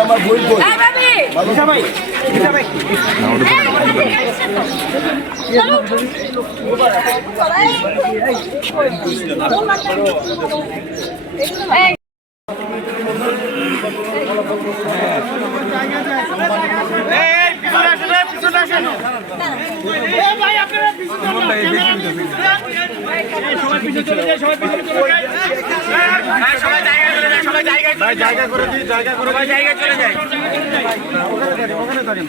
আমার বই বই জায়গা করে দিই জায়গা করে ভাই যায় ওখানে দাঁড়িয়ে ওখানে দাঁড়িয়ে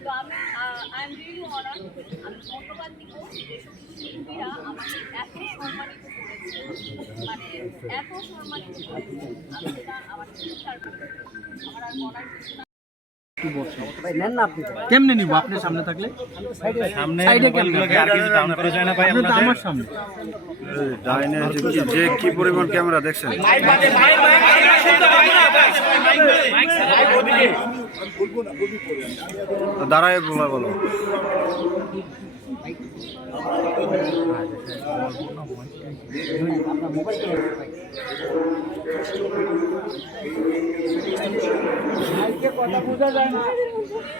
তো আমি আই এম রিয়েলি আমি ধন্যবাদ দিব যেসব শিল্পীরা এত সম্মানিত মানে এত সম্মানিত আমি সেটা আমার আমার আর বলার কেমনে নিব? আপনার সামনে থাকলে? সামনে? আমার সামনে। যে কি- পরিমাণ ক্যামেরা দেখছেন? দাঁড়ায় বলা বলো। ওই পাশে যা শুনতে না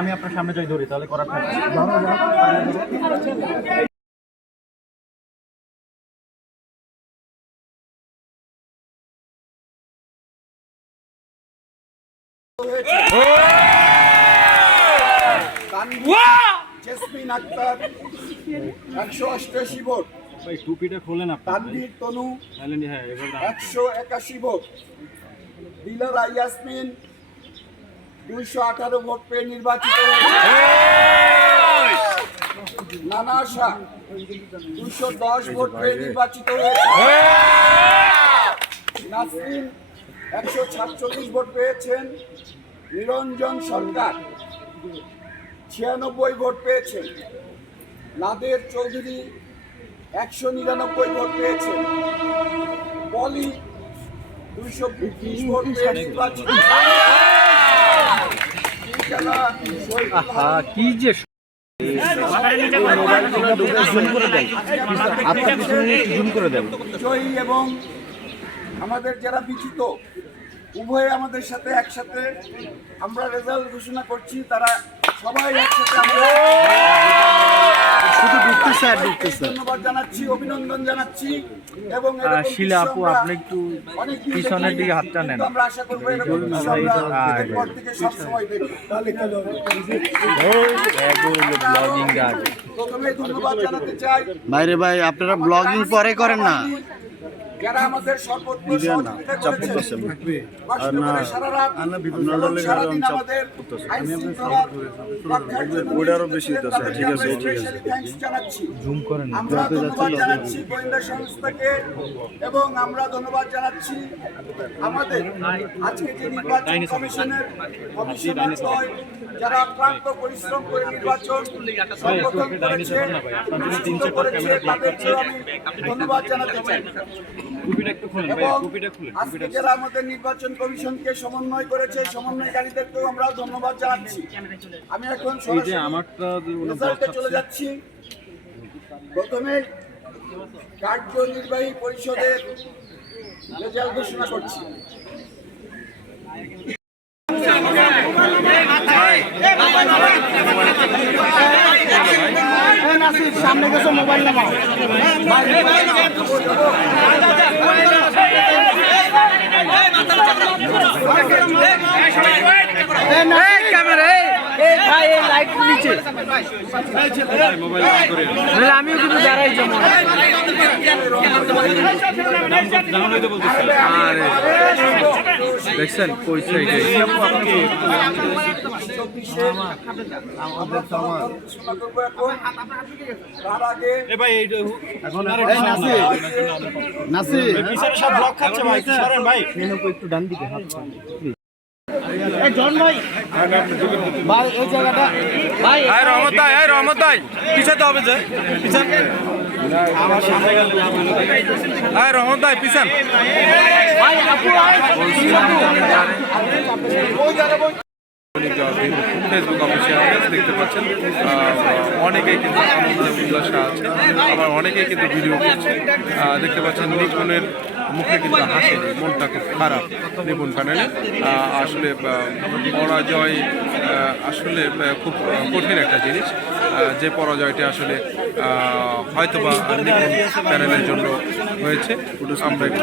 আমি আপনার সামনে যাই ধরি তাহলে করার জেসমিন আক্তার একশো অষ্টাশি ভোট। ভাই টুপিটা খোলেন আপনি। তানভীর তনু হ্যাঁ একশো একাশি ভোট। দিলারা ইয়াসমিন দুইশো আঠারো ভোট পেয়ে নির্বাচিত নানা শাহ দুইশো দশ ভোট পেয়ে নির্বাচিত হয়েছে। নাসরিন একশো সাতচল্লিশ ভোট পেয়েছেন, নিরঞ্জন সরকার ছিয়ানব্বই ভোট পেয়েছেন, নাদের চৌধুরী একশো নিরানব্বই ভোট পেয়েছেন, পলি দুইশো বিশ ভোট পেয়ে নির্বাচিত আহা কি যে জুম করে দেন আপনার পিছনে জুম করে দেন। বিজয়ী এবং আমাদের যারা বিচিত উভয়ে আমাদের সাথে একসাথে আমরা রেজাল্ট ঘোষণা করছি তারা সবাই একসাথে আমরা শুধু ঢুকতেছে আর ঢুকতেছে। ধন্যবাদ জানাচ্ছি অভিনন্দন জানাচ্ছি এবং শিলা আপু, আপনি একটু পিছনের দিকে হাতটা নেন। কিন্তু আমরা আশা করব এরকম দৃশ্য আমরা এরপর থেকে সবসময় দেখব। ব্লগিং গার্ড প্রথমে ধন্যবাদ জানাতে চাই। বাইরে ভাই আপনারা ব্লগিং পরে করেন না। যারা আমাদের সর্বোচ্চ সহযোগিতা করেছেন সারা রাত সারাদিন আমাদের আইন রক্ষার জন্য জানাচ্ছি। আমরা ধন্যবাদ জানাচ্ছি গোয়েন্দা সংস্থাকে এবং আমরা ধন্যবাদ জানাচ্ছি আমাদের আজকে যে নির্বাচন কমিশনের কমিশনার যারা ক্লান্ত পরিশ্রম করে নির্বাচন সংগঠন করেছে তাদেরকেও আমি ধন্যবাদ জানাতে চাই। এবং আজকে যারা আমাদের নির্বাচন কমিশনকে সমন্বয় করেছে সমন্বয়কারীদেরকেও আমরা ধন্যবাদ জানাচ্ছি। আমি এখন রেজাল্টে চলে যাচ্ছি। প্রথমে কার্যনির্বাহী পরিষদের রেজাল্ট ঘোষণা করছি। সামনে গেছো মোবাইল নামাও। আমিও কিন্তু দাঁড়াই যেমন দেখছেন? কই সাইডে একটু ডান দিকে হাত এই জন ভাই। ভাই এই জায়গাটা ভাই আয় রহমত ভাই আয় রহমত ভাই। পিছাতে হবে যে। পিছান। আয় রহমত ভাই পিছান। ভাই আপু আয়। ফেসবুক অফিসিয়াল দেখতে পাচ্ছেন অনেকেই কিন্তু আনন্দ উল্লাসে আছে আবার অনেকেই কিন্তু ভিডিও করছে দেখতে পাচ্ছেন নিপুণের মুখে কিন্তু হাসি মনটা খুব খারাপ নিপুণ আহ, আসলে পরাজয় আসলে খুব কঠিন একটা জিনিস যে পরাজয়টা আসলে হয়তোবা নিপুণ প্যানেলের জন্য হয়েছে আমরা একটু।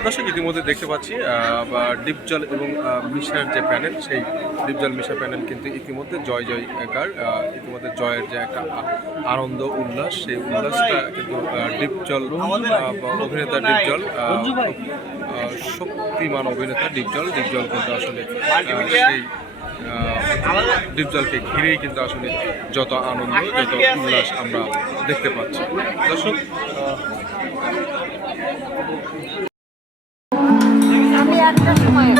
দর্শক ইতিমধ্যে দেখতে পাচ্ছি আহ, বা ডিপজল এবং আহ, মিশার যে প্যানেল সেই ডিপজল মিশা প্যানেল কিন্তু ইতিমধ্যে জয় জয় একার ইতিমধ্যে জয়ের যে একটা আনন্দ উল্লাস সেই উল্লাসটা কিন্তু আহ, ডিপজল অভিনেতা ডিপজল শক্তিমান অভিনেতা ডিপজল ডিপজল কিন্তু আসলে সেই আহ, ডিপজলকে ঘিরেই কিন্তু আসলে যত আনন্দ যত উল্লাস আমরা দেখতে পাচ্ছি। দর্শক আহ, আমি একটা সময়